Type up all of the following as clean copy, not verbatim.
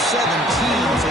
17.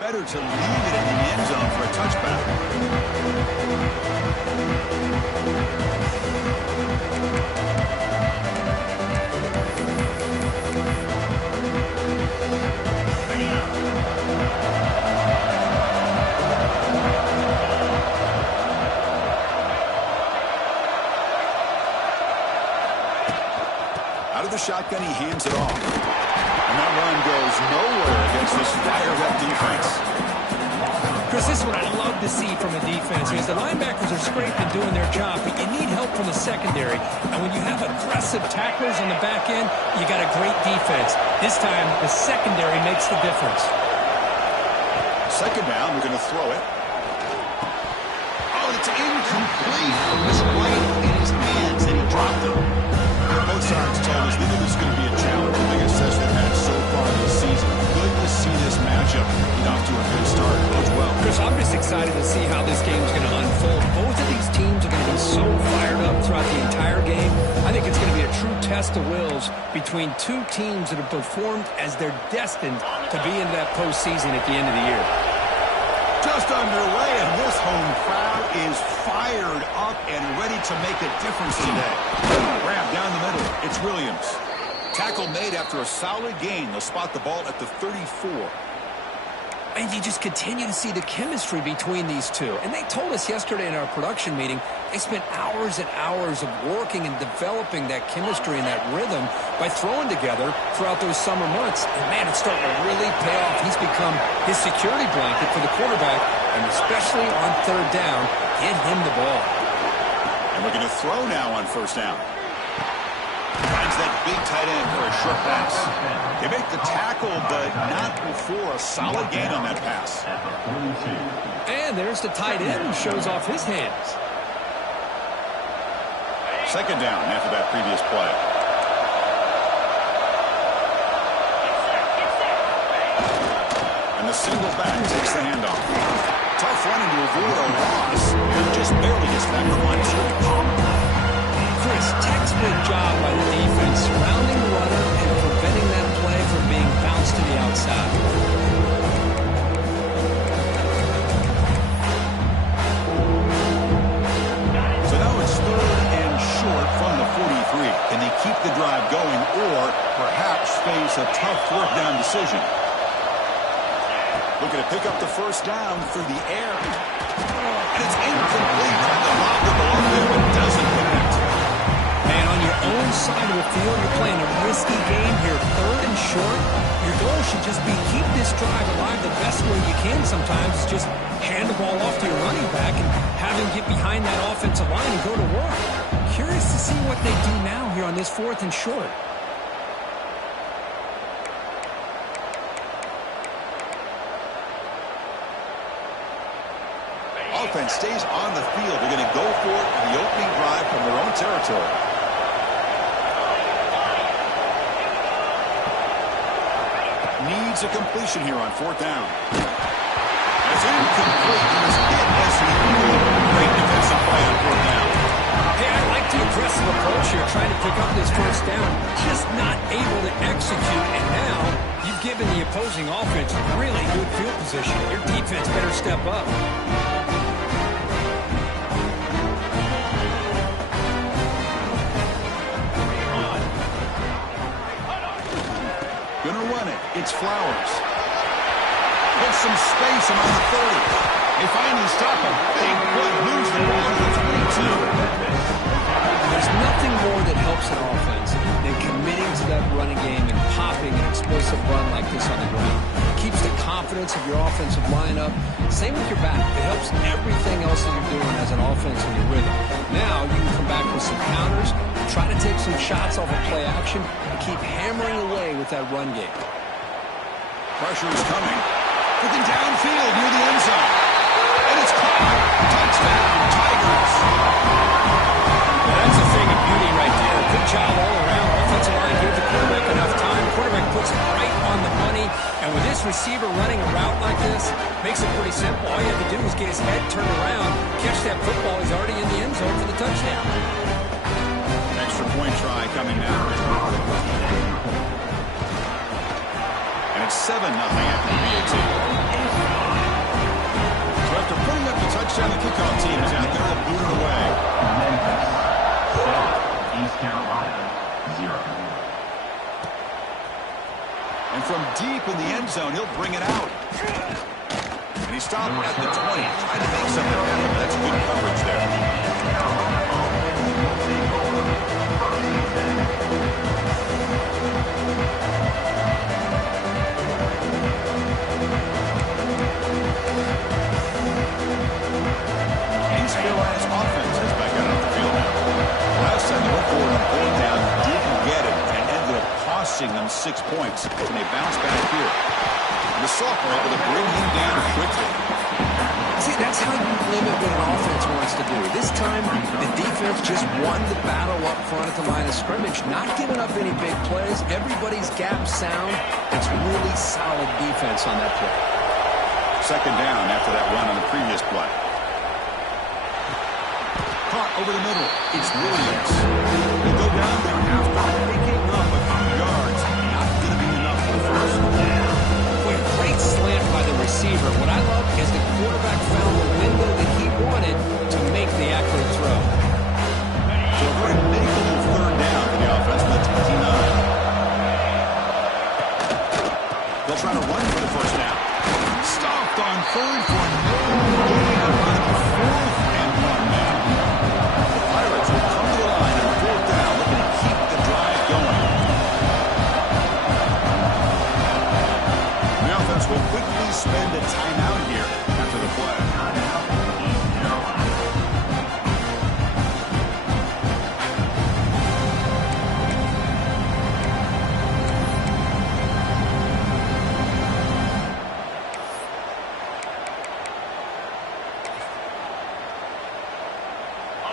Better to leave it in the end zone for a touchback. Out of the shotgun, he hands it off. And that run goes nowhere against this fired-up defense. Chris, this is what I love to see from a defense is the linebackers are scraping doing their job, but you need help from the secondary. And when you have aggressive tacklers on the back end, you got a great defense. This time, the secondary makes the difference. Second down, we're going to throw it. Oh, it's incomplete. It was right in his hands, and he dropped it. Both sides told us they knew this was going to be a challenge, the biggest test they've had so far this season. Good to see this matchup get off to a good start as well. Chris, I'm just excited to see how this game is going to unfold. Both of these teams are going to be so fired up throughout the entire game. I think it's going to be a true test of wills between two teams that have performed as they're destined to be in that postseason at the end of the year. Just underway, and this home crowd is fired up and ready to make a difference today. Grab down the middle. It's Williams. Tackle made after a solid gain. They'll spot the ball at the 34. And you just continue to see the chemistry between these two. And they told us yesterday in our production meeting, they spent hours and hours of working and developing that chemistry and that rhythm by throwing together throughout those summer months. And, man, it's starting to really pay off. He's become his security blanket for the quarterback, and especially on third down, get him the ball. And we're going to throw now on first down. Finds that big tight end for a short pass. They make the tackle, but not before a solid gain on that pass. And there's the tight end who shows off his hands. Second down after that previous play. And the single back takes the handoff. Tough running to avoid a loss. And just barely gets back to line of scrimmage. Chris, textbook job by the defense, surrounding the runner and preventing that play from being bounced to the outside. So now it's third and short from the 43. Can they keep the drive going or perhaps face a tough fourth down decision? Looking to pick up the first down through the air. And it's incomplete. Tried to lob the ball there, but doesn't connect. And on your own side of the field, you're playing a risky game here, third and short. Your goal should just be keep this drive alive the best way you can sometimes. Is just hand the ball off to your running back and have him get behind that offensive line and go to work. Curious to see what they do now here on this fourth and short. Offense stays on the field. They're going to go for it in the opening drive from their own territory. Needs a completion here on fourth down. It's incomplete. He was hit as he moved. Great defensive play on fourth down. Hey, I like the aggressive approach here, trying to pick up this first down, just not able to execute, and now you've given the opposing offense really good field position. Your defense better step up. Gonna run it. It's Flowers. Gets some space among the 30. They finally stop him. Big play. Moves the ball to the 22. There's nothing more that helps an offense than committing to that running game and popping an explosive run like this on the ground. It keeps the confidence of your offensive lineup. Same with your back. It helps everything else that you're doing as an offense in your rhythm. Now you can come back with some counters, try to take some shots off of play action, and keep hammering away with that run game. Pressure is coming. Looking downfield near the end zone. And it's caught. Touchdown, Tigers. Well, that's a thing of beauty right there. Good job all around. Offensive line gave the quarterback enough time. Quarterback puts it right on the money. And with this receiver running a route like this, makes it pretty simple. All you have to do is get his head turned around, catch that football. He's already in the end zone for the touchdown. Extra point try coming now. And it's 7-0 after the PAT. So after putting up the touchdown, the kickoff team is out there to boot it away. East Carolina, 0. And from deep in the end zone, he'll bring it out. And he stopped at the 20, trying to make something happen. That's good coverage there. East Carolina's offense is back out on the field now. Last time they went forward on fourth down, didn't get it, and ended up costing them 6 points. And they bounce back here. And the sophomore able to bring him down quickly. See, that's how you limit what an offense wants to do. This time, the defense just won the battle up front at the line of scrimmage, not giving up any big plays. Everybody's gap sound. It's really solid defense on that play. Second down after that run on the previous play. Caught over the middle. It's Williams. He'll go down there after picking up a few yards. Not going to be enough for the first. Boy, a great slant by the receiver. What I love is the quarterback found the window that he wanted to make the accurate throw. So a very makeable third down for the offense with 29. They'll try to run for the first down. Stopped on third for no gain on the 4th and 1 now. The Pirates will come to the line on 4th down, looking to keep the drive going. The offense will quickly spend a timeout here after the play.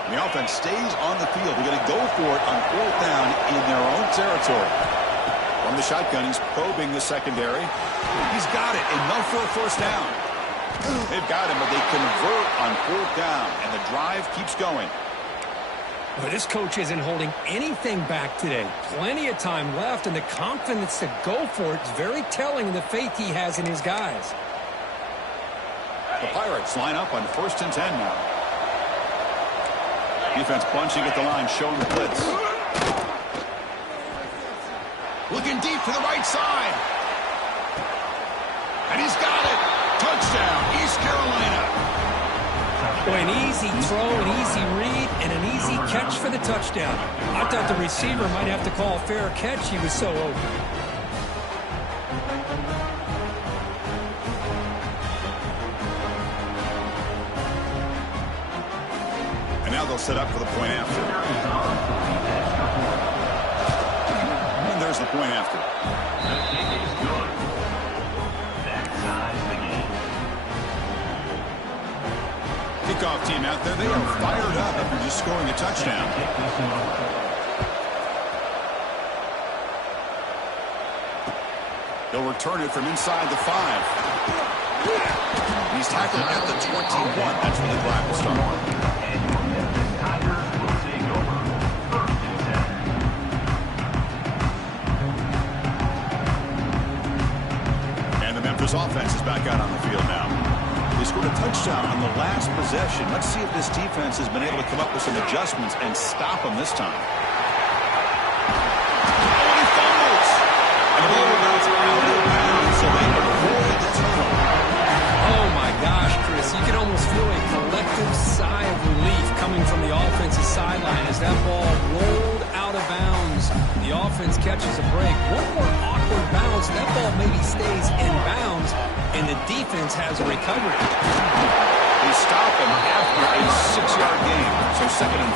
The offense stays on the field. They're going to go for it on 4th down in their own territory. From the shotgun, he's probing the secondary. He's got it. Enough for a first down. They've got him, but they convert on 4th down, and the drive keeps going. Well, this coach isn't holding anything back today. Plenty of time left, and the confidence to go for it is very telling in the faith he has in his guys. The Pirates line up on 1st and 10 now. Defense bunching at the line, showing the blitz. Looking deep to the right side. And he's got it. Touchdown, East Carolina. Boy, an easy throw, an easy read, and an easy catch for the touchdown. I thought the receiver might have to call a fair catch. He was so open. And now they'll set up for the point after. And there's the point after. The kick is good. That ties the game. Kickoff team out there, they are fired up after just scoring a touchdown. They'll return it from inside the 5. He's tackled at the 21. That's where the drive will start. And your Memphis Tigers will take over 1st and 10. offense is back out on the field now. They scored a touchdown on the last possession. Let's see if this defense has been able to come up with some adjustments and stop them this time. Oh, he fumbles! And the ball goes out of bounds, so they avoid the turnover. Oh, my gosh, Chris. You can almost feel a collective sigh of relief coming from the offensive sideline as that ball rolled out of bounds. The offense catches a break. One more awkward bounce. That ball maybe stays in bounds, and the defense has a recovery. They stop him after a 6-yard gain, so 2nd and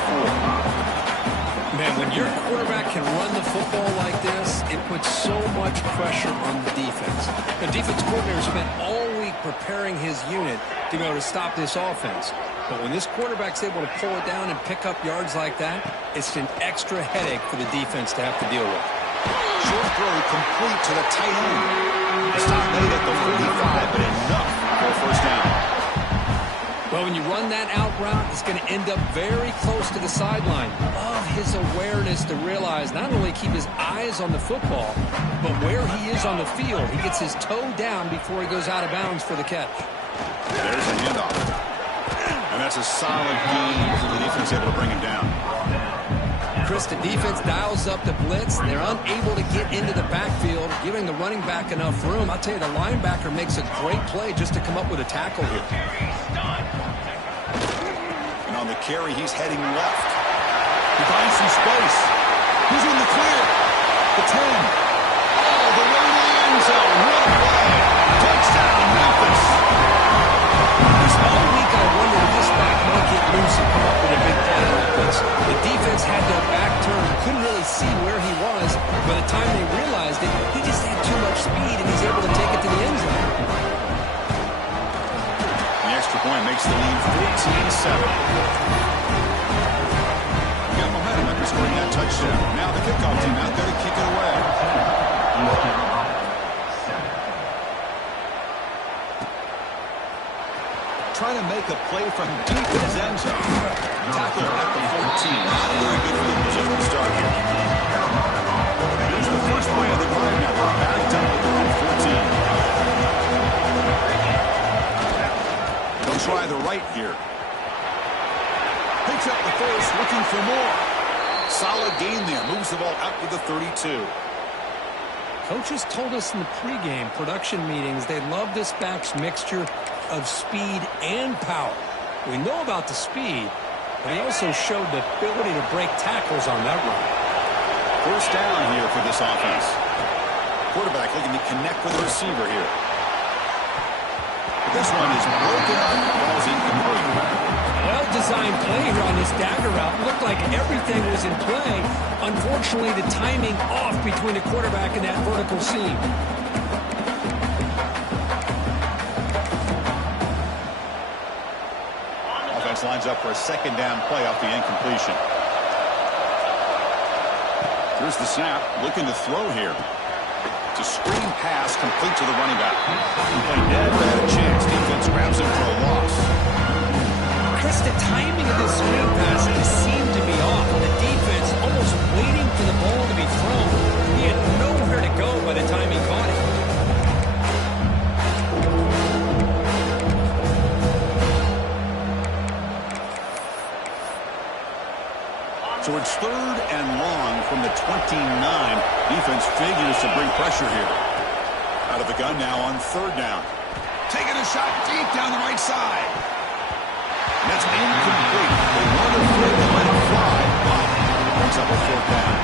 4. Man, when your quarterback can run the football like this, it puts so much pressure on the defense. The defense coordinator spent all week preparing his unit to be able to stop this offense. But when this quarterback's able to pull it down and pick up yards like that, it's an extra headache for the defense to have to deal with. Short throw complete to the tight end. The stop made at the 45, but enough for a first down. Well, when you run that out route, it's going to end up very close to the sideline. Love his awareness to realize not only keep his eyes on the football, but where he is on the field. He gets his toe down before he goes out of bounds for the catch. There's a handoff. And that's a solid gain for the defense able to bring him down. Chris, the defense dials up the blitz. They're unable to get into the backfield, giving the running back enough room. I'll tell you, the linebacker makes a great play just to come up with a tackle here. And on the carry, he's heading left. He finds some space. Who's in the clear? The 10. Oh, the way to the end zone. What a play. Touchdown, Memphis. All week I wondered if this back might get loose and come up with a big play like this. The defense had their back turned, couldn't really see where he was. By the time they realized it, he just had too much speed, and he's able to take it to the end zone. The extra point makes the lead 14-7. We got momentum after scoring that touchdown. Now the kickoff team out there to kick it away. Trying to make a play from deep in his end zone. Tackle at the 14. Not very good for the position to start here. Here's the first play of the drive now. Backed up at the 14. They'll try the right here. Picks up the first, looking for more. Solid gain there. Moves the ball out to the 32. Coaches told us in the pregame production meetings they love this back's mixture of speed and power. We know about the speed, but he also showed the ability to break tackles on that run. First down here for this offense. Quarterback looking to connect with the receiver here. This one is broken up. Ball's incomplete. Well-designed play here on this dagger route. Looked like everything was in play. Unfortunately, the timing off between the quarterback and that vertical seam. Offense lines up for a second down play off the incompletion. Here's the snap. Looking to throw here. It's a screen pass complete to the running back. He played dead, but had a chance. Defense grabs him for a loss. Chris, the timing of this screen pass just seemed to be off. The defense almost waiting for the ball to be thrown. He had nowhere to go by the time he caught it. So it's 3rd and long from the 29. Defense figures to bring pressure here. Out of the gun now on 3rd down. Taking a shot deep down the right side. That's incomplete. They want to flip and let it fly, but brings up a 4th down.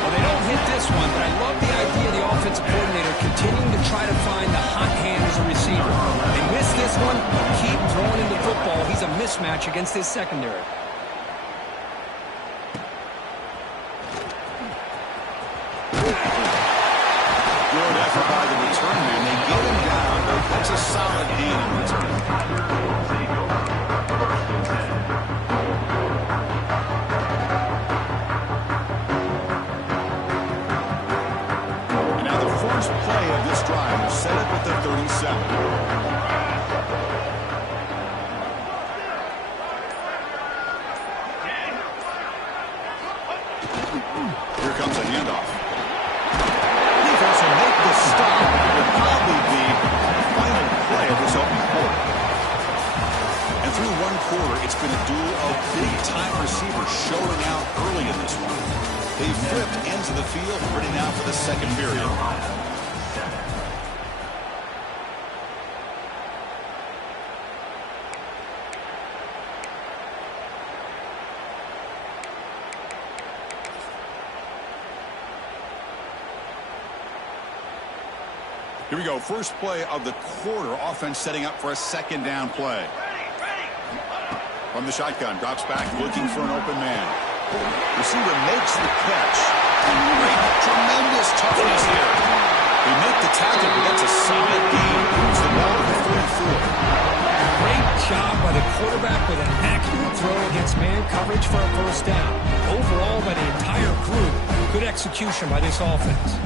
Well, they don't hit this one, but I love the idea of the offensive coordinator continuing to try to find the hot hand as a receiver. They miss this one, keep throwing him the football. He's a mismatch against his secondary. Good effort by the return man. They get him down, but that's a solid gain in return. And now the first play of this drive is set up at the 37. Here comes a handoff. Defense will make the stop. It will probably be of this opening quarter. And through one quarter, it's been a duel of big-time receivers showing out early in this one. They've flipped ends of the field, ready now for the second period. Here we go. First play of the quarter. Offense setting up for a second down play. From the shotgun. Drops back looking for an open man. Receiver makes the catch. Great, tremendous toughness here. They make the tackle, but that's a solid gain. Moves the ball to the 44. Great job by the quarterback with an accurate throw against man coverage for a first down. Overall, by the entire group, good execution by this offense.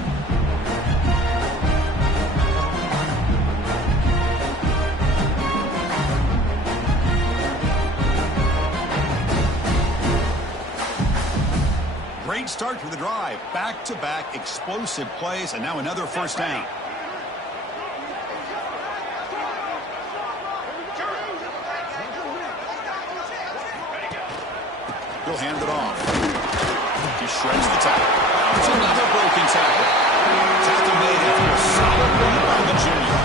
Great start to the drive. Back-to-back explosive plays, and now another first down. He'll hand it off. He shreds the tackle. It's another broken tackle. Tackle made after a solid run by the junior.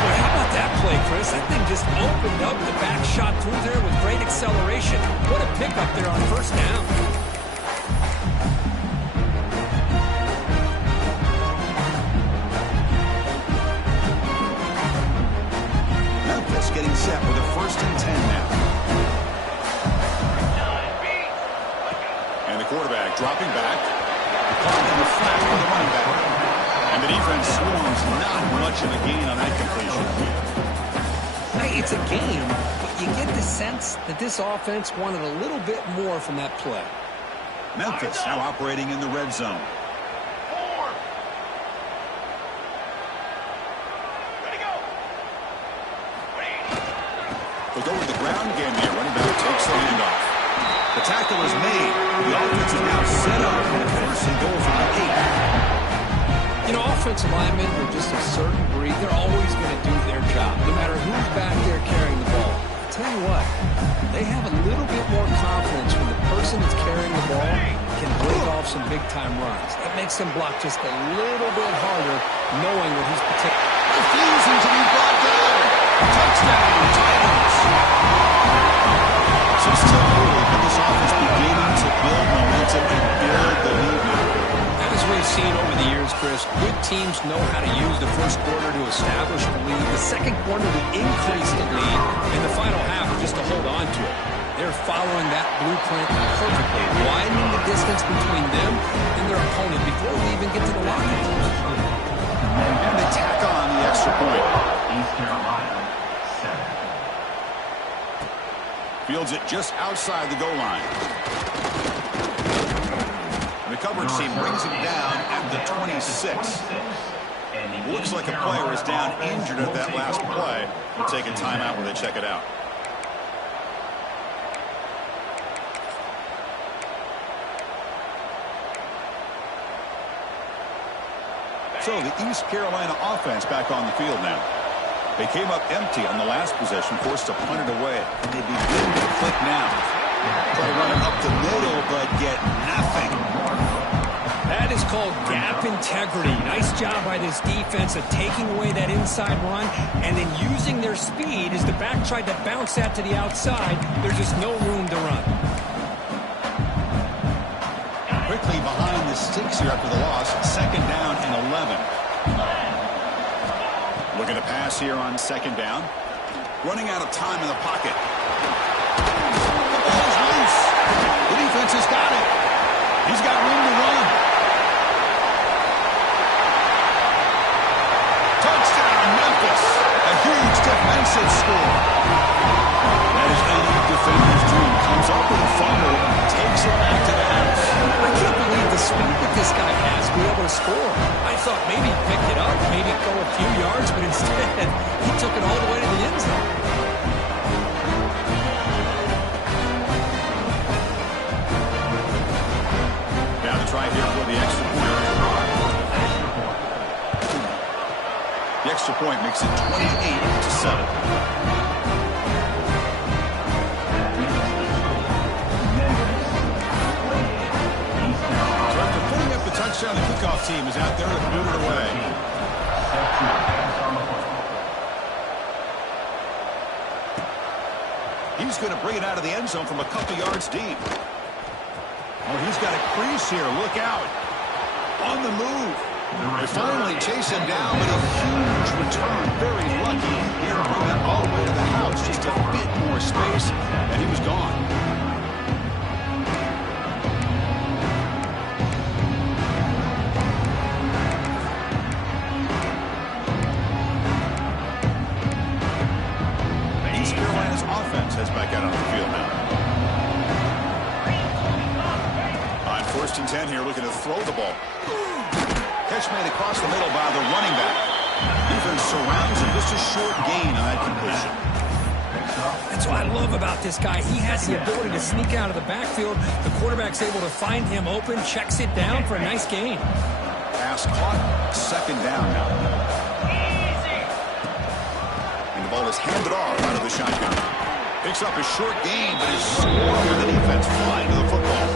Boy, how about that play, Chris? That thing just opened up the back shot through there with great acceleration. What a pickup there on first down. Getting set with a 1st and 10 now. And the quarterback dropping back. Caught in the flat for the running back. And the defense swarms. Not much of a gain on that completion. Hey, it's a game, but you get the sense that this offense wanted a little bit more from that play. Memphis now operating in the red zone. They'll go with the ground game there. Running back takes the handoff. The tackle is made. The offense is now set up for the 1st and goal from the 8. You know, offensive linemen are just a certain breed. They're always going to do their job, no matter who's back there carrying the ball. I'll tell you what, they have a little bit more confidence when the person that's carrying the ball can break off some big-time runs. That makes them block just a little bit harder, knowing what he's protecting. Refusing to be brought down. Touchdown, Titans. So still early, but this offense beginning to build momentum and build the lead now. As we've seen over the years, Chris, good teams know how to use the first quarter to establish the lead, the second quarter to increase the lead, and the final half just to hold on to it. They're following that blueprint perfectly, widening the distance between them and their opponent before we even get to the locker room. And they tack on the extra point. East Carolina, 7. Fields it just outside the goal line. And the coverage team brings him down at the 26. Looks like a player is down injured at that last play. We'll take a timeout when they check it out. So the East Carolina offense back on the field now. They came up empty on the last possession, forced to punt it away. And they begin to click now. Try to run it up the middle, but get nothing. That is called gap integrity. Nice job by this defense of taking away that inside run and then using their speed as the back tried to bounce that to the outside. There's just no room to run. Quickly behind the sticks here after the loss. 2nd down and 11. Looking to pass here on 2nd down. Running out of time in the pocket. The ball's loose. The defense has got it. He's got room to run. Touchdown, Memphis. A huge defensive score. That is any defender's dream. Comes up with a fumble. Takes it back to the house. I can't believe the speed that this guy has to be able to score. I thought maybe he'd pick it up, maybe go a few yards, but instead he took it all the way to the end zone. Now to try here for the extra point. The extra extra point makes it 28-7. The touchdown, the kickoff team is out there to boot it away. He's going to bring it out of the end zone from a couple yards deep. Oh, he's got a crease here. Look out. On the move. They finally chase him down, but a huge return. Very lucky. He had to bring that all the way to the house. Just a bit more space, and he was gone. Heads back out on the field now. On 1st and 10 here, looking to throw the ball. Catch made across the middle by the running back. Defense surrounds him. Just a short gain on that completion. That's what I love about this guy. He has the ability to sneak out of the backfield. The quarterback's able to find him open, checks it down for a nice gain. Pass caught. 2nd down now. And the ball is handed off out of the shotgun. Picks up a short gain, but is swarmed with the defense flying to the football.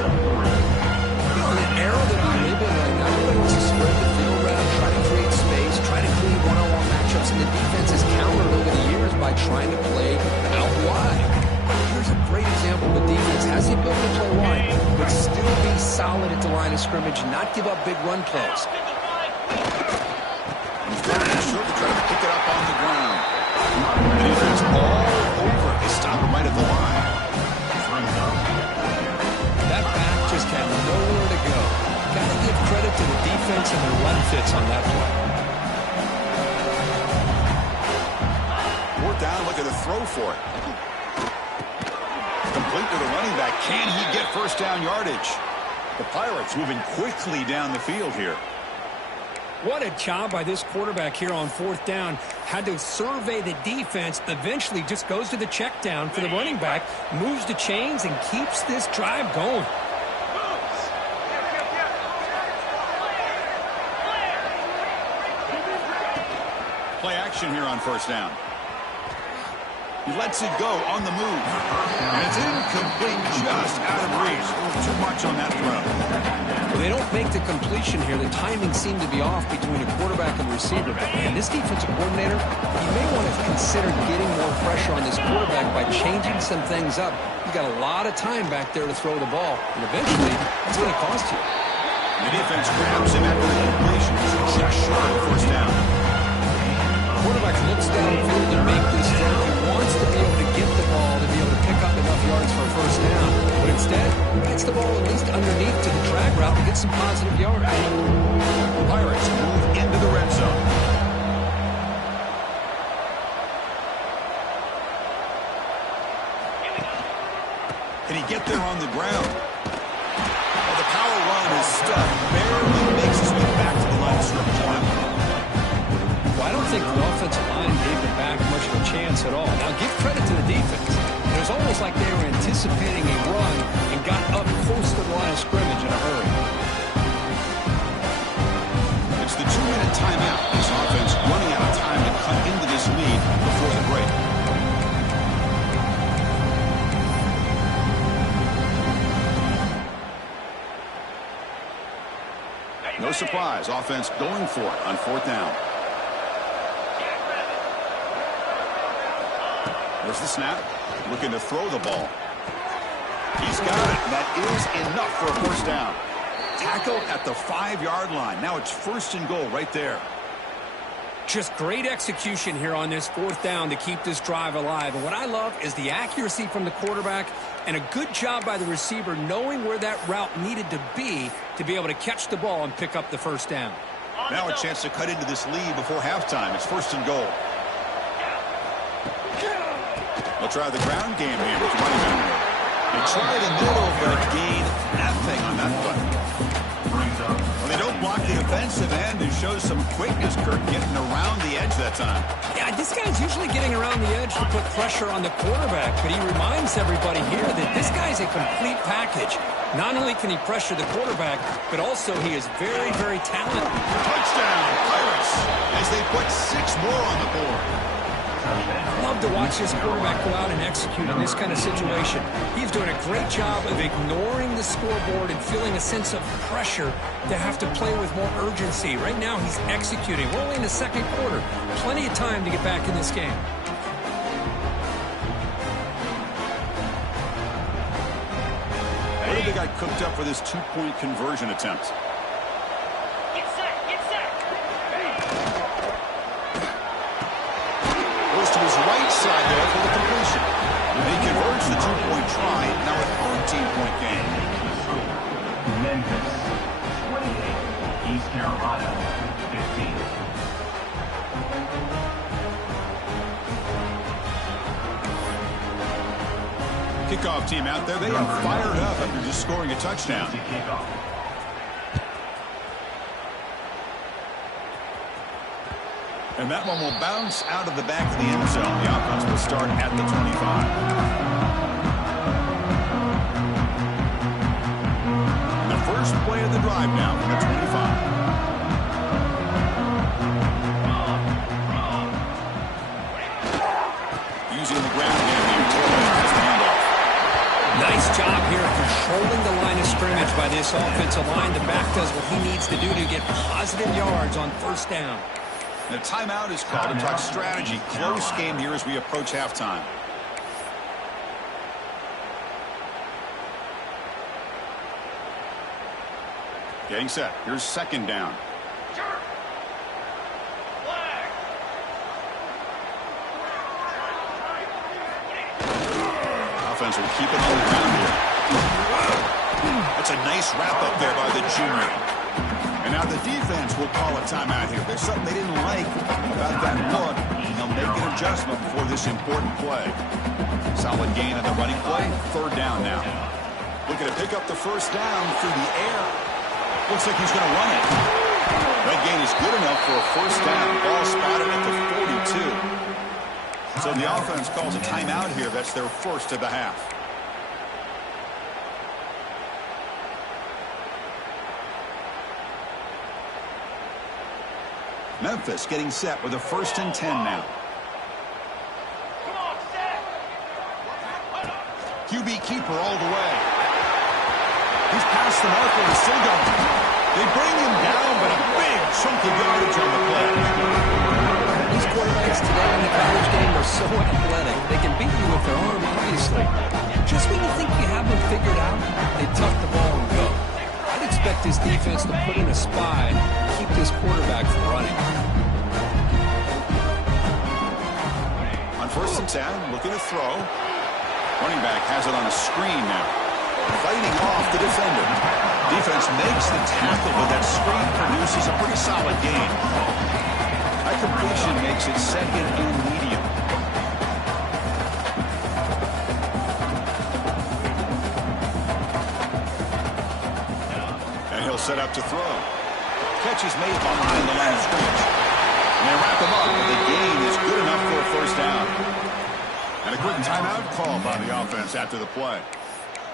In an era that we live in right now, everybody wants to spread the field around, try to create space, try to create one-on-one matchups, and the defense has countered over the years by trying to play out wide. Here's a great example of a defense has the ability to play wide, but still be solid at the line of scrimmage and not give up big run plays. He's going to sure to try to pick it up on the ground. The defense all over. They stop him right at the line. That back just had nowhere to go. Got to give credit to the defense and their run fits on that play. 4th down, look at the throw for it. Complete to the running back. Can he get 1st down yardage? The Pirates moving quickly down the field here. What a job by this quarterback here on 4th down. Had to survey the defense, eventually just goes to the check down for the running back, moves the chains, and keeps this drive going. Play action here on 1st down. He lets it go on the move. And it's incomplete, just out of reach. Too much on that throw. Well, they don't make the completion here. The timing seemed to be off between the quarterback and receiver. But, man, this defensive coordinator, he may want to consider getting more pressure on this quarterback by changing some things up. You've got a lot of time back there to throw the ball. And eventually, it's going to cost you. The defense grabs him after the completion. Just short of 1st down. Quarterback looks downfield to make this throw. He wants to be able to get the ball to be able to pick up enough yards for a 1st down. But instead, he gets the ball at least underneath to the drag route to get some positive yards. The Pirates move into the red zone. Can he get there on the ground? Well, the power run is stuck. Barely makes his way back to the line of scrimmage. Well, I don't think the offensive line gave the back much of a chance at all. Now, give credit to the defense. It was almost like they were anticipating a run and got up close to the line of scrimmage in a hurry. It's the 2-minute timeout. This offense running out of time to cut into this lead before the break. No surprise. Offense going for it on 4th down. There's the snap. Looking to throw the ball. He's got it. That is enough for a 1st down. Tackled at the 5-yard line. Now it's 1st and goal right there. Just great execution here on this 4th down to keep this drive alive. And what I love is the accuracy from the quarterback and a good job by the receiver knowing where that route needed to be able to catch the ball and pick up the 1st down. Now a chance to cut into this lead before halftime. It's 1st and goal. They'll try the ground game here with running back. They tried a middle, but gained nothing on that one. Well, they don't block the defensive end who shows some quickness, Kirk, getting around the edge that time. Yeah, this guy's usually getting around the edge to put pressure on the quarterback, but he reminds everybody here that this guy's a complete package. Not only can he pressure the quarterback, but also he is very, very talented. Touchdown, Pirates, as they put 6 more on the board. Love to watch this quarterback go out and execute in this kind of situation. He's doing a great job of ignoring the scoreboard and feeling a sense of pressure to have to play with more urgency. Right now, he's executing. We're only in the second quarter. Plenty of time to get back in this game. What have they got cooked up for this 2-point conversion attempt? Get set, get set. Goes to his right side there for the completion. He converts the 2-point try. Now a 13-point game. Memphis, 28. East Carolina, 15. Kickoff team out there. They are fired up after just scoring a touchdown. Kickoff. And that one will bounce out of the back of the end zone. The offense will start at the 25. The first play of the drive now from the 25. Using the ground game here. Taylor has the handoff. Nice job here controlling the line of scrimmage by this offensive line. The back does what he needs to do to get positive yards on first down. The timeout is called to talk strategy. Close game here as we approach halftime. Getting set. Here's second down. Offense will keep it on the ground here. That's a nice wrap up there by the junior. And now the defense will call a timeout here. There's something they didn't like about that look, and they'll make an adjustment before this important play. Solid gain on the running play. Third down now. Looking to pick up the first down through the air. Looks like he's going to run it. That gain is good enough for a first down. Ball spotted at the 42. So the offense calls a timeout here. That's their first of the half. Memphis getting set with a 1st and 10 now. QB keeper all the way. He's past the marker and still going. They bring him down, but a big chunk of yardage on the play. These quarterbacks today in the college game are so athletic. They can beat you with their arm, obviously. Just when you think you have them figured out, they tuck the ball and go. I'd expect this defense to put in a spy and keep this quarterback from running. On 1st and 10, looking to throw. Running back has it on a screen now. Fighting off the defender. Defense makes the tackle, but that screen produces a pretty solid gain. That completion makes it 2nd and medium. And he'll set up to throw. Catch is made behind the line of scrimmage. And they wrap him up, but the gain is good enough for a first down. And a quick timeout call by the offense after the play.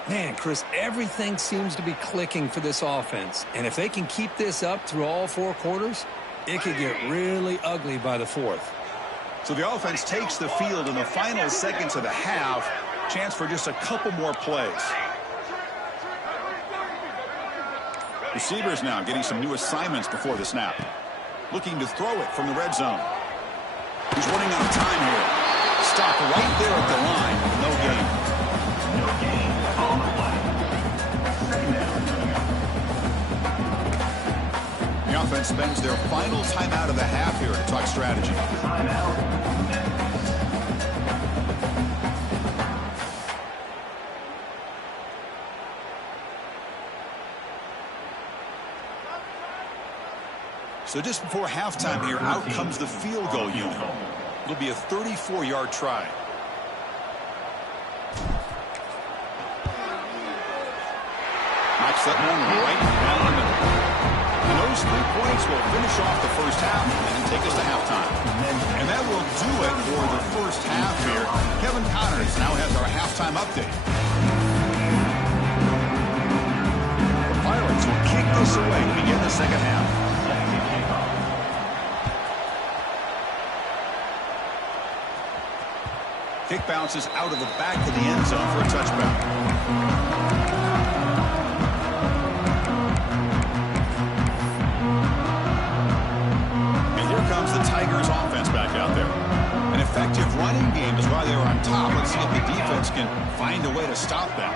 Man, Chris, everything seems to be clicking for this offense. And if they can keep this up through all 4 quarters, it could get really ugly by the 4th. So the offense takes the field in the final seconds of the half. Chance for just a couple more plays. Receivers now getting some new assignments before the snap. Looking to throw it from the red zone. He's running out of time here. Stop right there at the line. No gain. No gain on the play. Second down. The offense spends their final timeout of the half here to talk strategy. Timeout. So just before halftime here, out comes the field goal unit. It'll be a 34-yard try. Knocks that one right down the middle. And those Those 3 points will finish off the first half and take us to halftime. And that will do it for the first half here. Kevin Connors now has our halftime update. The Pirates will kick this away to begin the second half. Kick bounces out of the back of the end zone for a touchback. And here comes the Tigers offense back out there. An effective running game is why they were on top. Let's see if the defense can find a way to stop them.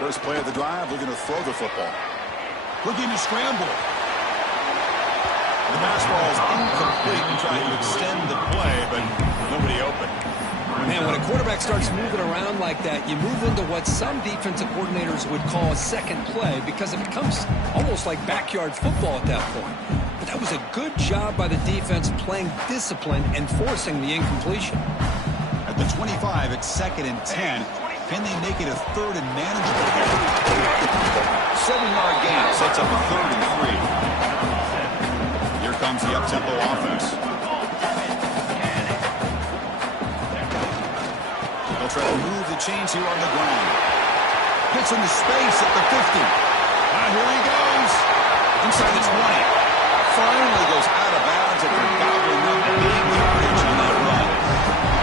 First play of the drive, looking to throw the football. Looking to scramble. The fastball is incomplete and trying to extend the play, but nobody open. Man, when a quarterback starts moving around like that, you move into what some defensive coordinators would call a second play because it becomes almost like backyard football at that point. But that was a good job by the defense playing discipline and forcing the incompletion. At the 25, it's 2nd and 10. Can they make it a 3rd and manageable here? 7-yard gain sets up a 3rd and 3. Here comes the up-tempo offense. They'll try to move the chains here on the ground. Gets into space at the 50. Here he goes. Inside the 20. Finally goes out of bounds after gobbling up big yardage on that run.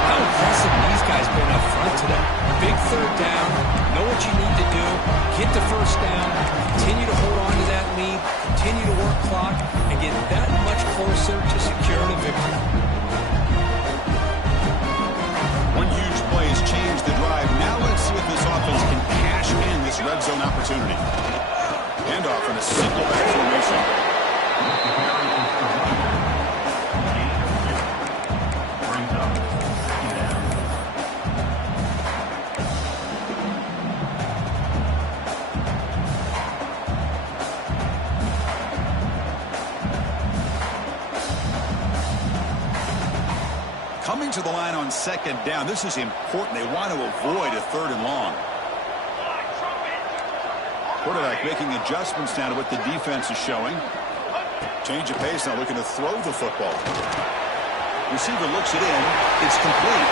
How impressive these guys been up front today. Big 3rd down. Know what you need to do. Get the 1st down. Continue to hold on to that lead. Continue to work clock and get that much closer to securing a victory. One huge play has changed the drive. Now let's see if this offense can cash in this red zone opportunity. Handoff in a single back formation. Coming to the line on 2nd down. This is important. They want to avoid a 3rd and long. Quarterback making adjustments now to what the defense is showing. Change of pace now, looking to throw the football. Receiver looks it in. It's complete.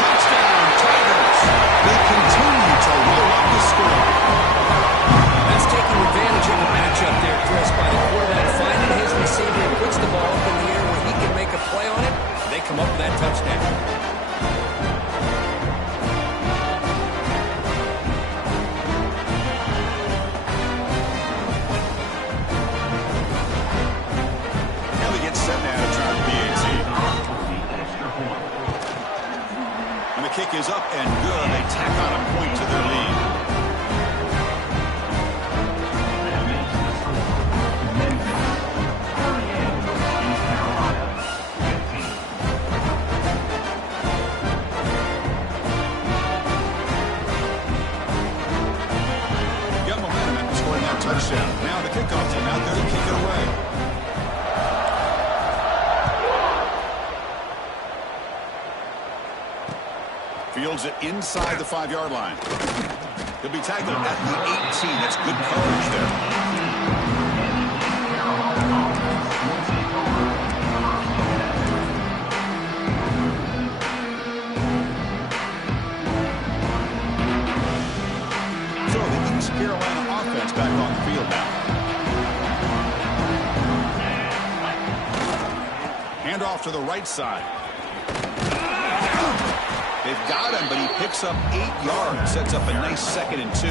Touchdown, Tigers. They continue to roll up the score. That's taking advantage of the matchup there, Chris, by the quarterback finding his receiver and puts the ball up in the air where he can make a play on it. They come up with that touchdown. Now they get set now to try the PAT. And the kick is up and good. They tack on a point to their lead. Touchdown. Now the kickoff team out there to kick it away. Fields it inside the 5-yard line. He'll be tackled at the 18. That's good coverage there. So the East Carolina offense back on the field now. Handoff to the right side. They've got him, but he picks up 8 yards. Sets up a nice 2nd and 2.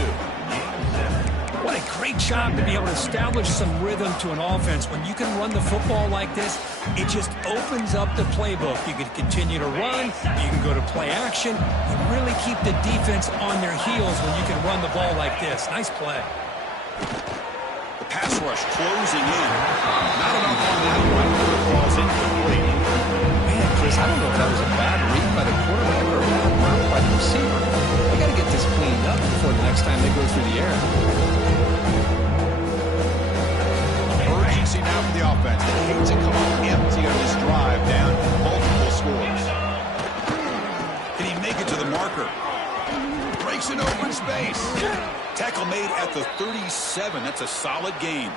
What a great job to be able to establish some rhythm to an offense. When you can run the football like this, it just opens up the playbook. You can continue to run. You can go to play action. You really keep the defense on their heels when you can run the ball like this. Nice play. The pass rush closing in. Not enough on that one. The ball's incomplete. Man, Chris, I don't know if that was a bad read by the quarterback or a bad run by the receiver. They got to get this cleaned up before the next time they go through the air. Urgency now for the offense. They hate to come up empty on this drive, down multiple scores. Can he make it to the marker? Breaks in open space. Tackle made at the 37. That's a solid gain.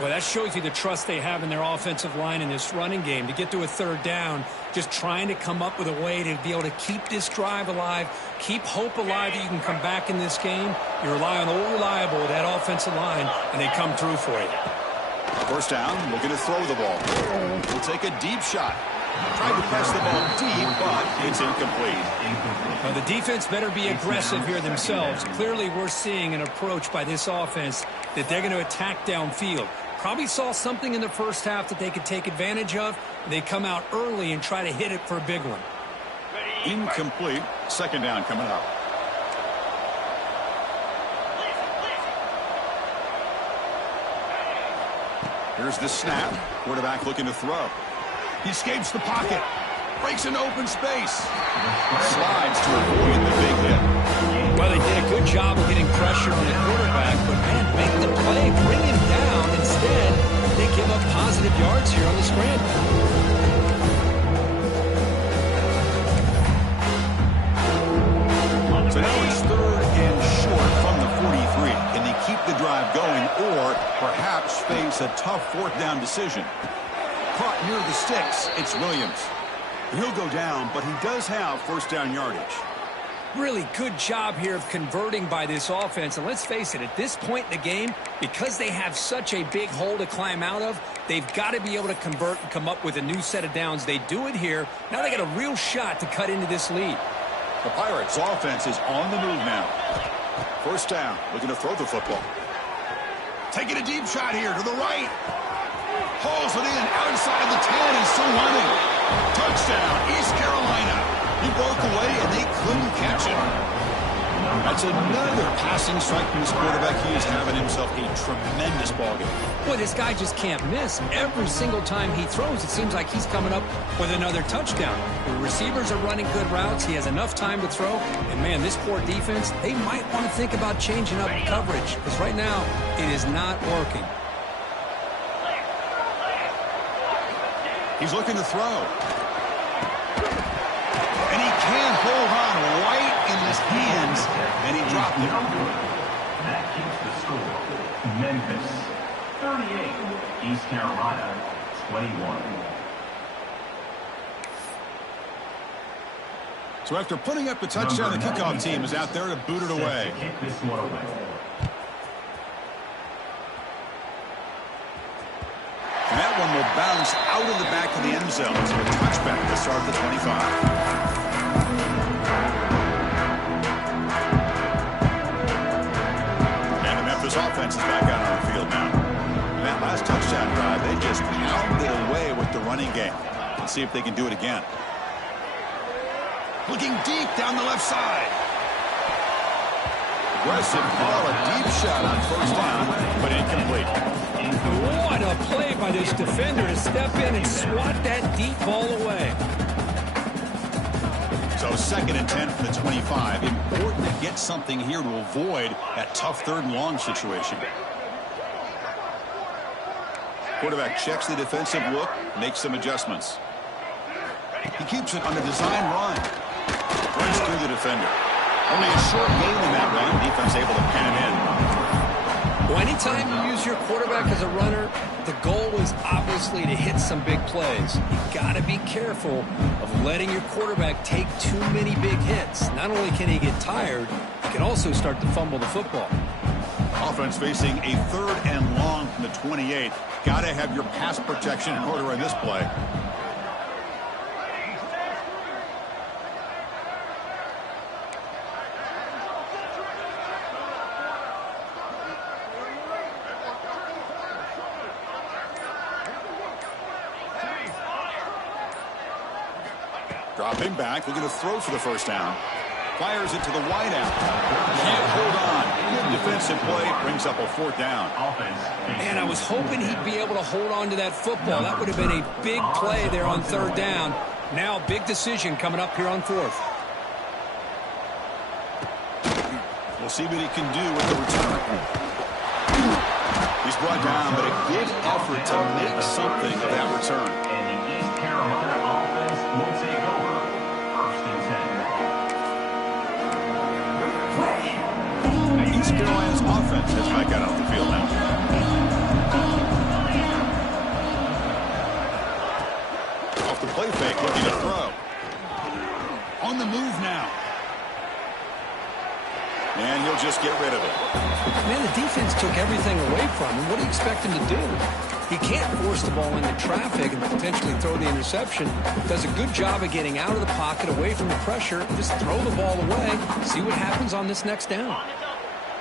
Well, that shows you the trust they have in their offensive line in this running game. To get to a third down, just trying to come up with a way to be able to keep this drive alive, keep hope alive that you can come back in this game. You rely on old reliable, that offensive line, and they come through for you. First down, looking to throw the ball. We'll take a deep shot. Tried to press the ball deep, but it's incomplete. Now, the defense better be aggressive here themselves. Clearly, we're seeing an approach by this offense that they're going to attack downfield. Probably saw something in the first half that they could take advantage of. They come out early and try to hit it for a big one. Incomplete. Second down coming up. Here's the snap. Quarterback looking to throw. He escapes the pocket. Breaks into open space. Slides to avoid the big hit. Well, they did a good job of getting pressure on the quarterback, but, man, make the play, bring him down. Instead, they give up positive yards here on the scramble. So now it's third and short from the 43. Can they keep the drive going or perhaps face a tough fourth down decision? Caught near the sticks. It's Williams. He'll go down, but he does have first down yardage. Really good job here of converting by this offense. And let's face it, at this point in the game, because they have such a big hole to climb out of, they've got to be able to convert and come up with a new set of downs. They do it here. Now they got a real shot to cut into this lead. The Pirates' offense is on the move now. First down, looking to throw the football. Taking a deep shot here to the right. Hauls it in outside the 10 and still running. Touchdown, East Carolina. He broke away and they couldn't catch him. That's another passing strike from this quarterback. He is having himself a tremendous ballgame. Boy, this guy just can't miss. Every single time he throws, it seems like he's coming up with another touchdown. The receivers are running good routes. He has enough time to throw. And, man, this poor defense, they might want to think about changing up coverage because right now it is not working. He's looking to throw. And he can't hold on right in his hands, and he dropped it. That keeps the score. Memphis 38, East Carolina 21. So after putting up a touchdown, the kickoff team is out there to boot it away. Kick this one away. And that one will bounce out of the back of the end zone. So a touchback to start the 25. This offense is back out on the field now. In that last touchdown drive, they just pounded away with the running game. Let's see if they can do it again. Looking deep down the left side. Aggressive ball, a deep shot on first down, but incomplete. What a play by this defender to step in and swat that deep ball away. So second and 10 from the 25. Important to get something here to avoid that tough third and long situation. Quarterback checks the defensive look, makes some adjustments. He keeps it on a design run. Runs through the defender. Only a short gain in that run. Defense able to pen it in. Well, anytime you use your quarterback as a runner, the goal is obviously to hit some big plays. You've got to be careful of letting your quarterback take too many big hits. Not only can he get tired, he can also start to fumble the football. Offense facing a third and long from the 28. Got to have your pass protection in order in this play. Dropping back, looking to throw for the first down. Fires it to the wide out. Can't hold on. Good defensive play, brings up a fourth down. Man, I was hoping he'd be able to hold on to that football. That would have been a big play there on third down. Now, big decision coming up here on fourth. We'll see what he can do with the return. He's brought down, but a good effort to make something of that return. And the East Carolina offense will take over. First and 10. East Carolina's offense is back out on the field now. move now. And he'll just get rid of it. Man, the defense took everything away from him. What do you expect him to do? He can't force the ball into traffic and potentially throw the interception. Does a good job of getting out of the pocket, away from the pressure, and just throw the ball away. See what happens on this next down.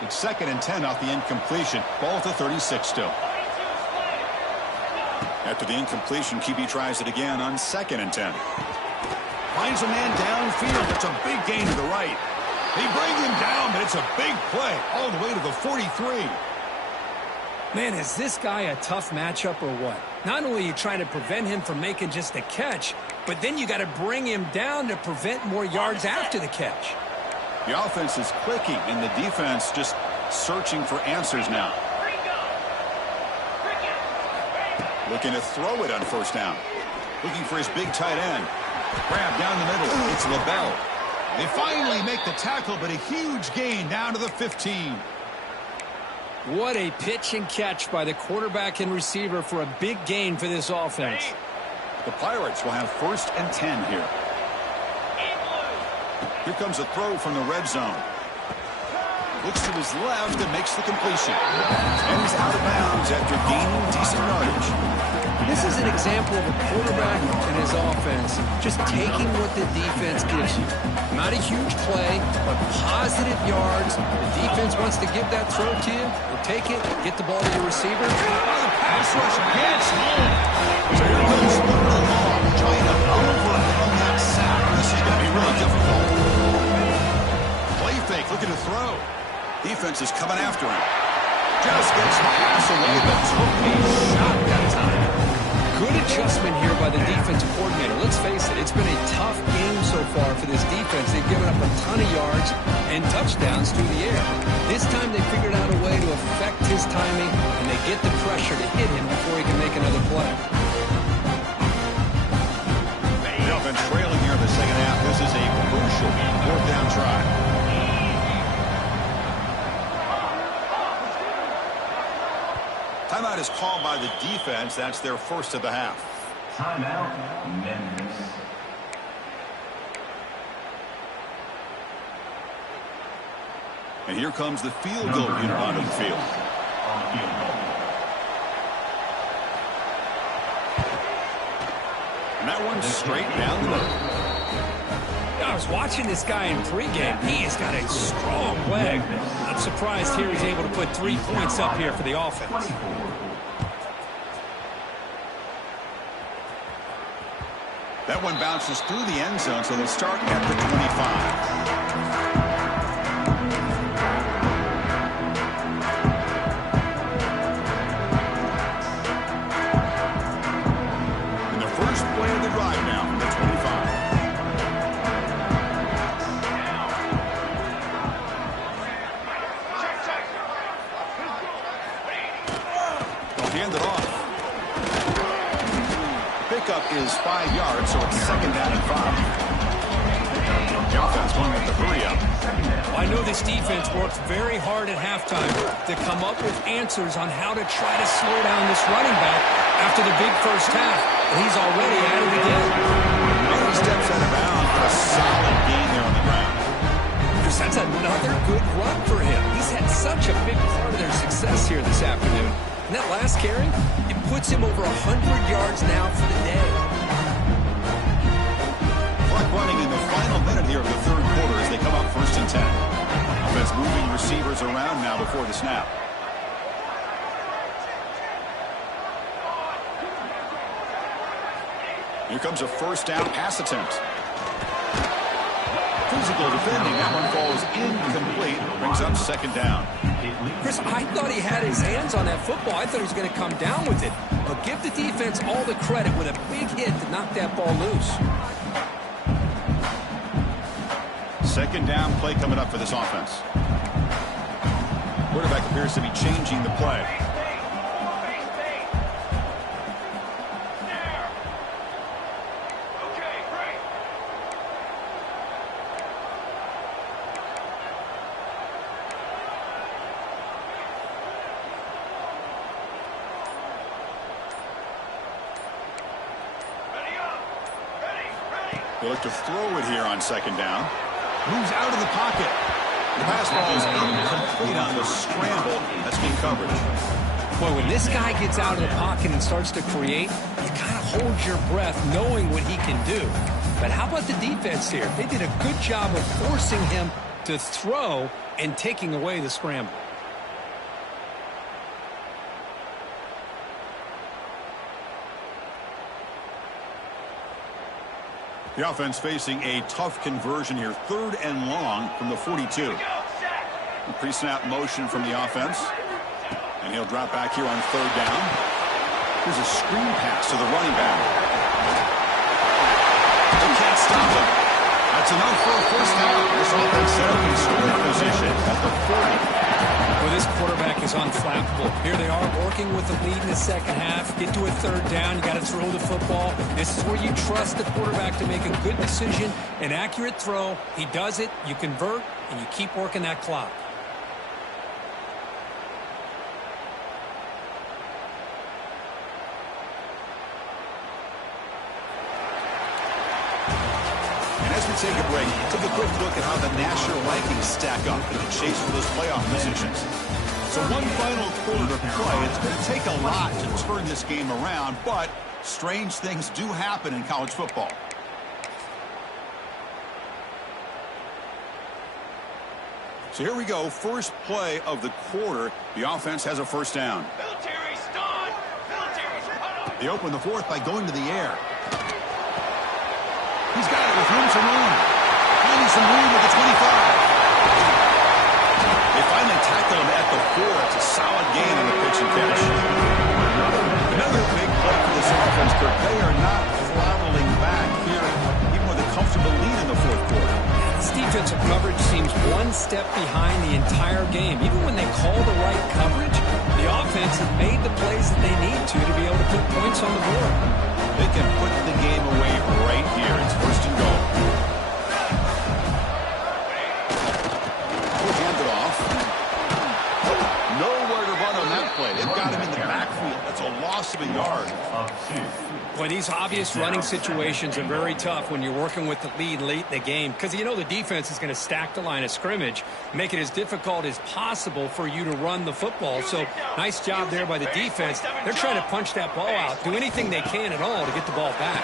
It's 2nd and 10 off the incompletion. Ball at the 36 still. After the incompletion, QB tries it again on 2nd and 10. Finds a man downfield. It's a big gain to the right. They bring him down, but it's a big play all the way to the 43. Man, is this guy a tough matchup or what? Not only are you trying to prevent him from making just a catch, but then you got to bring him down to prevent more yards after the catch. The offense is clicking, and the defense just searching for answers now. Looking to throw it on 1st down. Looking for his big tight end. Grab down the middle. It's LaBelle. They finally make the tackle, but a huge gain down to the 15. What a pitch and catch by the quarterback and receiver for a big gain for this offense. The Pirates will have 1st and 10 here. Here comes a throw from the red zone. Looks to his left and makes the completion. And he's out of bounds after gaining decent yardage. This is an example of a quarterback and his offense just taking what the defense gives you. Not a huge play, but positive yards. The defense wants to give that throw to you. You'll take it, get the ball to your receiver. Oh, the pass rush gets home. So here goes third and long. Trying to overcome that sack. This is going to be really difficult. Play fake, looking to throw. Defense is coming after him. Just gets the pass away, but took a shot that time. Good adjustment here by the defensive coordinator. Let's face it, it's been a tough game so far for this defense. They've given up a ton of yards and touchdowns through the air. This time they figured out a way to affect his timing, and they get the pressure to hit him before he can make another play. The offense trailing here in the 2nd half. This is a crucial 4th down try. Timeout is called by the defense. That's their 1st of the half. Timeout, Memphis. And here comes the field goal unit onto the field. And that one's straight down the middle. I was watching this guy in pregame. He has got a strong leg. I'm surprised here he's able to put 3 points up here for the offense. That one bounces through the end zone, so they'll start at the 25. And the first play of the drive now from the 25. They'll hand it off. Pickup is 5 yards, so it's 2nd down and 5. The offense going with the hurry up. I know this defense worked very hard at halftime to come up with answers on how to try to slow down this running back after the big first half. And he's already at it again. And he steps out of bounds for a solid gain there on the ground. That's another good run for him. He's had such a big part of their success here this afternoon. And that last carry, it puts him over 100 yards now for the day. Clock running in the final minute here of the 3rd quarter as they come up 1st and 10. Offense moving receivers around now before the snap. Here comes a 1st down pass attempt. Physical defending. That one falls incomplete. Brings up 2nd down. Chris, I thought he had his hands on that football. I thought he was going to come down with it. But give the defense all the credit with a big hit to knock that ball loose. 2nd down play coming up for this offense. Quarterback appears to be changing the play. They look to throw it here on second down. Moves out of the pocket. The pass ball is incomplete on the scramble. That's good coverage. Boy, when this guy gets out of the pocket and starts to create, you kind of hold your breath knowing what he can do. But how about the defense here? They did a good job of forcing him to throw and taking away the scramble. The offense facing a tough conversion here. 3rd and long from the 42. Pre-snap motion from the offense. And he'll drop back here on 3rd down. Here's a screen pass to the running back. You can't stop him. That's enough for a first down. This offense set up in scoring position at the 40. Well, this quarterback is unflappable. Here they are working with the lead in the second half. Get to a 3rd down. You got to throw the football. This is where you trust the quarterback to make a good decision, an accurate throw. He does it. You convert, and you keep working that clock. Take a break. Take a quick look at how the national rankings stack up in the chase for those playoff positions. So one final quarter to play. It's going to take a lot to turn this game around, but strange things do happen in college football. So here we go. First play of the quarter. The offense has a first down. They open the 4th by going to the air. He's got it with room to run. Finding some room at the 25. They finally tackle him at the 4. It's a solid gain on the pitch and catch. Another big play for this offense, Kirk. They are not throttling back here, even with a comfortable lead in the 4th quarter. This defensive coverage seems one step behind the entire game. Even when they call the right coverage, the offense has made the plays that they need to be able to put points on the board. They can put the game away right here. It's 1st and goal. He'll hand it off. Nowhere to run on that play. They've got him in the backfield. That's a loss of a yard. Boy, these obvious running situations are very tough when you're working with the lead late in the game, because you know the defense is going to stack the line of scrimmage, make it as difficult as possible for you to run the football. So nice job there by the defense. They're trying to punch that ball out, do anything they can at all to get the ball back.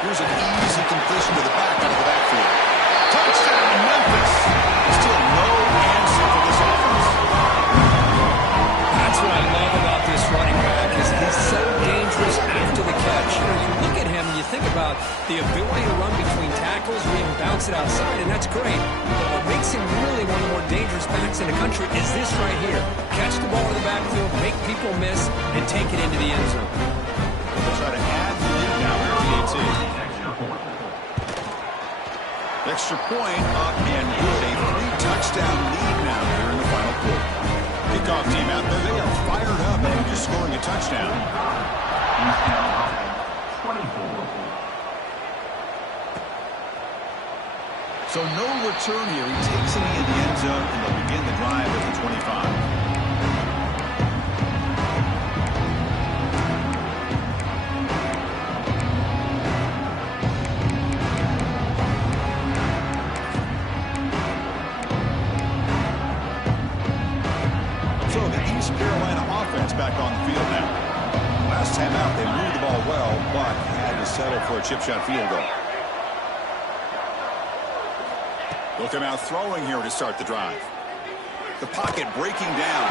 Here's an easy completion to the back out of the backfield. Touchdown, Memphis. Still no answer for this offense. That's what I love about this running back, is he's so dangerous after the catch. You know, you look at him and you think about the ability to run between tackles or even bounce it outside, and that's great. But what makes him really one of the more dangerous backs in the country is this right here. Catch the ball in the backfield, make people miss, and take it into the end zone. They'll try to add the lead now with PAT. Extra point up and good. A 3-touchdown lead now here in the final quarter. Kickoff team out there. They are fired up after scoring a touchdown. So no return here. He takes it in the end zone, and they'll begin the drive at the 25. Back on the field now. Last time out, they moved the ball well, but had to settle for a chip shot field goal. Look him out throwing here to start the drive. The pocket breaking down.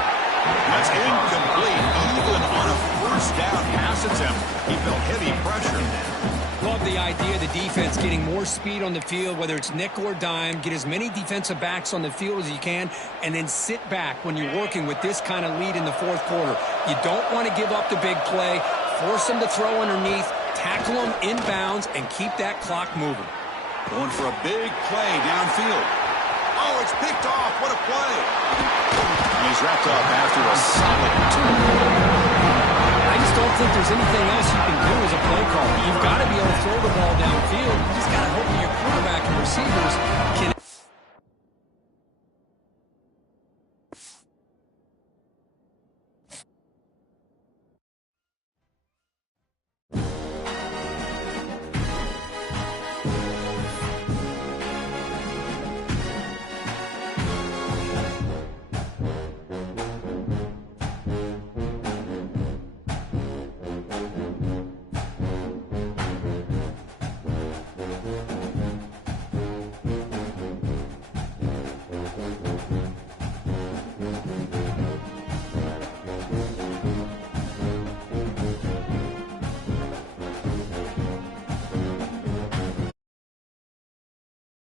That's incomplete. Even on a first down pass attempt, he felt heavy pressure. Love the idea of the defense getting more speed on the field, whether it's nickel or dime. Get as many defensive backs on the field as you can, and then sit back when you're working with this kind of lead in the 4th quarter. You don't want to give up the big play. Force them to throw underneath, tackle them inbounds, and keep that clock moving. Going for a big play downfield. Oh, it's picked off. What a play. And he's wrapped up after a solid return. I just don't think there's anything else you can do as a play caller. You've got to be able to throw the ball downfield. You just got to hope that your quarterback and receivers can